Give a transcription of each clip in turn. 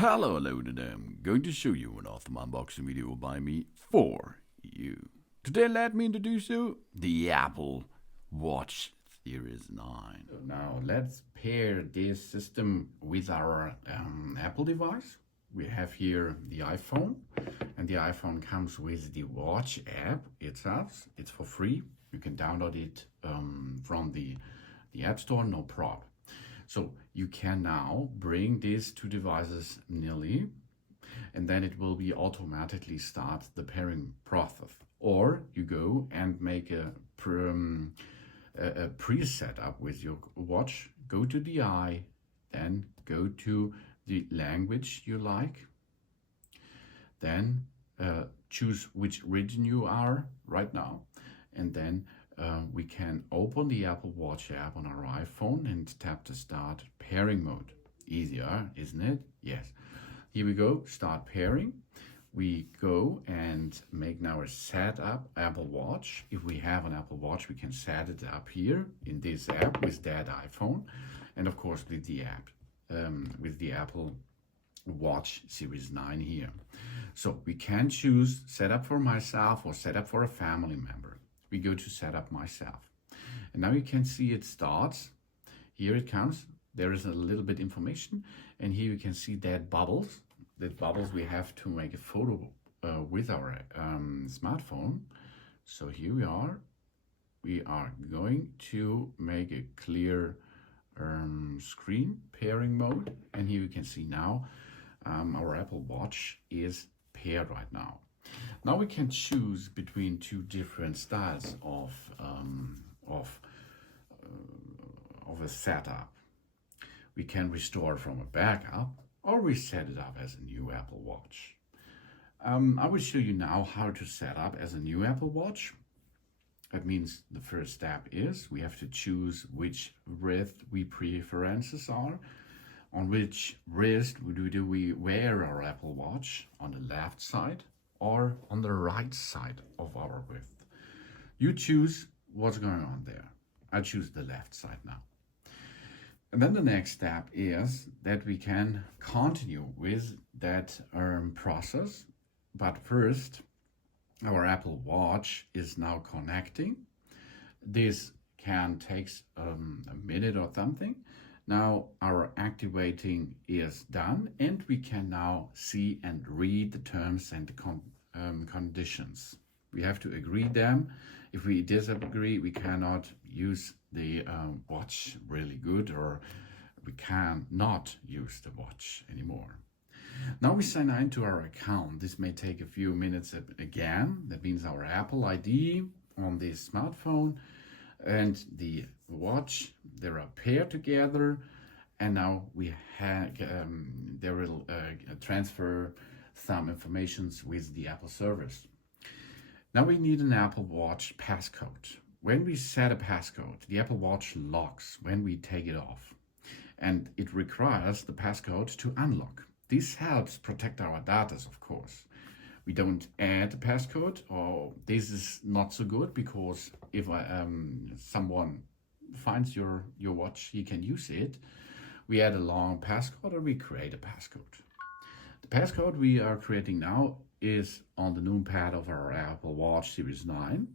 Hello today. I'm going to show you an awesome unboxing video by me for you. Today let me introduce you the Apple Watch Series 9. So now let's pair this system with our Apple device. We have here the iPhone, and the iPhone comes with the Watch app itself. It's for free. You can download it from the App Store, no problem. So you can now bring these two devices nearly, and then it will be automatically start the pairing process. Or you go and make a preset up with your watch, go to the eye, then go to the language you like, then choose which region you are right now, and then we can open the Apple Watch app on our iPhone and tap the start pairing mode. Easier, isn't it? Yes. Here we go, start pairing. We go and make now a setup Apple Watch. If we have an Apple Watch, we can set it up here in this app with that iPhone, and of course with the app, with the Apple Watch Series 9 here. So we can choose setup for myself or setup for a family member. We go to setup myself, and now you can see it starts. Here it comes. There is a little bit information, and here you can see that bubbles. That bubbles we have to make a photo with our smartphone. So here we are. We are going to make a clear screen pairing mode, and here you can see now our Apple Watch is paired right now. Now we can choose between two different styles of a setup. We can restore from a backup, or we set it up as a new Apple Watch. I will show you now how to set up as a new Apple Watch. That means the first step is we have to choose which wrist we preferences are. On which wrist do we wear our Apple Watch, on the left side or on the right side of our wrist. You choose what's going on there. I choose the left side now. And then the next step is that we can continue with that process. But first, our Apple Watch is now connecting. This can take a minute or something. Now our activating is done, and we can now see and read the terms and conditions. We have to agree them. If we disagree, we cannot use the watch really good, or we cannot use the watch anymore. Now we sign in to our account. This may take a few minutes again. That means our Apple ID on the smartphone and the watch, they are paired together, and now we have they will transfer some informations with the Apple service. Now we need an Apple Watch passcode. When we set a passcode, the Apple Watch locks when we take it off, and it requires the passcode to unlock. This helps protect our data, of course. We don't add a passcode, or this is not so good, because if someone finds your watch, he can use it. We add a long passcode, or we create a passcode. The passcode we are creating now is on the numpad of our Apple Watch Series 9.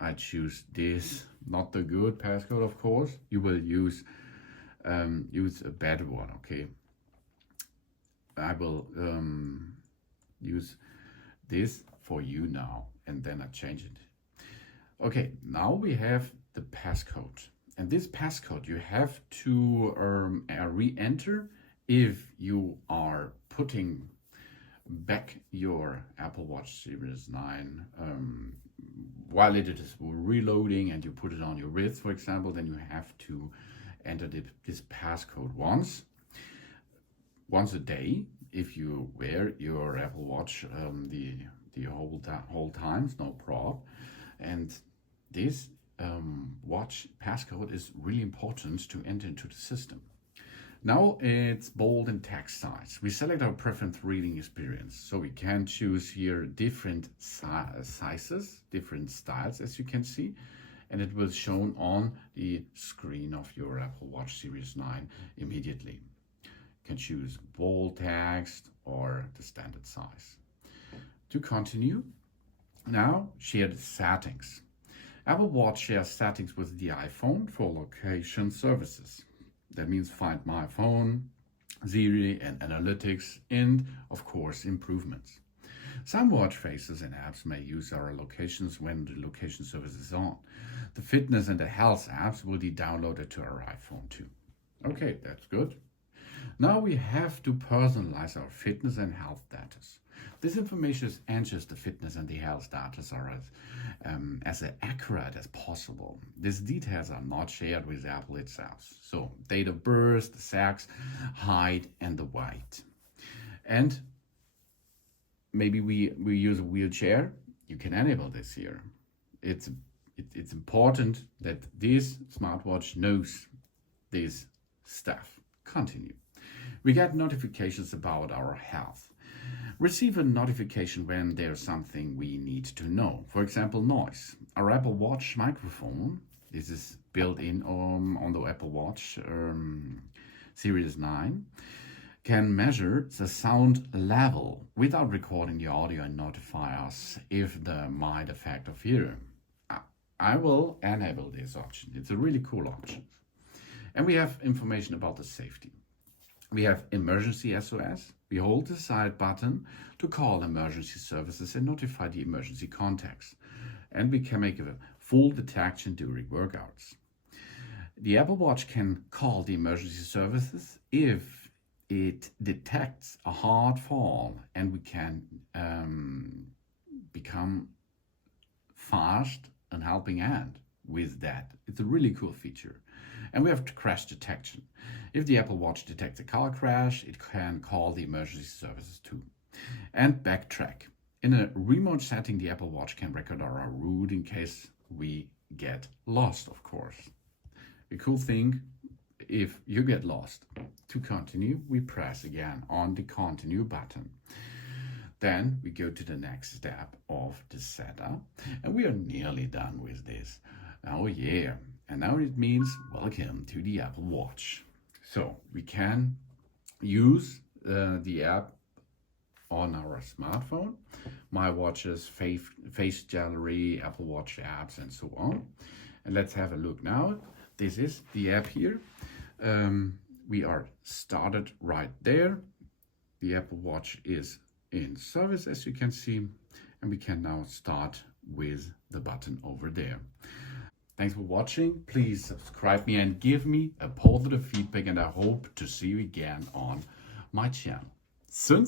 I choose this, not the good passcode, of course. You will use a better one, okay? I will use this for you now, and then I change it. Okay, now we have the passcode, and this passcode you have to re-enter if you are putting back your Apple Watch Series 9 while it is reloading, and you put it on your wrist, for example. Then you have to enter this passcode once a day. If you wear your Apple Watch the whole times, no problem. And this watch passcode is really important to enter into the system. Now it's bold and text size. We select our preference reading experience, so we can choose here different sizes, different styles, as you can see, and it will shown on the screen of your Apple Watch Series 9 immediately. can choose bold text or the standard size. To continue, now share the settings. Apple Watch shares settings with the iPhone for location services. That means Find My Phone, Siri and analytics, and of course improvements. Some watch faces and apps may use our locations when the location service is on. The fitness and the health apps will be downloaded to our iPhone too. Okay, that's good. Now we have to personalize our fitness and health data. This information ensures the fitness and the health data are as accurate as possible. These details are not shared with Apple itself. So date of birth, the sex, height, and the weight. And maybe we use a wheelchair. You can enable this here. It's important that this smartwatch knows this stuff. Continue. We get notifications about our health. Receive a notification when there's something we need to know. For example, noise. Our Apple Watch microphone, this is built in on the Apple Watch Series 9, can measure the sound level without recording the audio and notify us if there might affect our hearing. I will enable this option. It's a really cool option. And we have information about the safety. We have emergency SOS. We hold the side button to call emergency services and notify the emergency contacts. And we can make a full detection during workouts. The Apple Watch can call the emergency services if it detects a hard fall, and we can become fast and helping hand with that. It's a really cool feature. And we have crash detection. If the Apple Watch detects a car crash, it can call the emergency services too. And backtrack. In a remote setting, the Apple Watch can record our route in case we get lost, of course. A cool thing, if you get lost. To continue, we press again on the continue button. Then we go to the next step of the setup, and we are nearly done with this. Oh yeah, and now it means welcome to the Apple Watch. So we can use the app on our smartphone, My Watches, Face Gallery, Apple Watch apps, and so on. And let's have a look now. This is the app here. We are started right there. The Apple Watch is in service, as you can see, and we can now start with the button over there. Thanks for watching. Please subscribe me and give me a positive feedback, and I hope to see you again on my channel. Soon.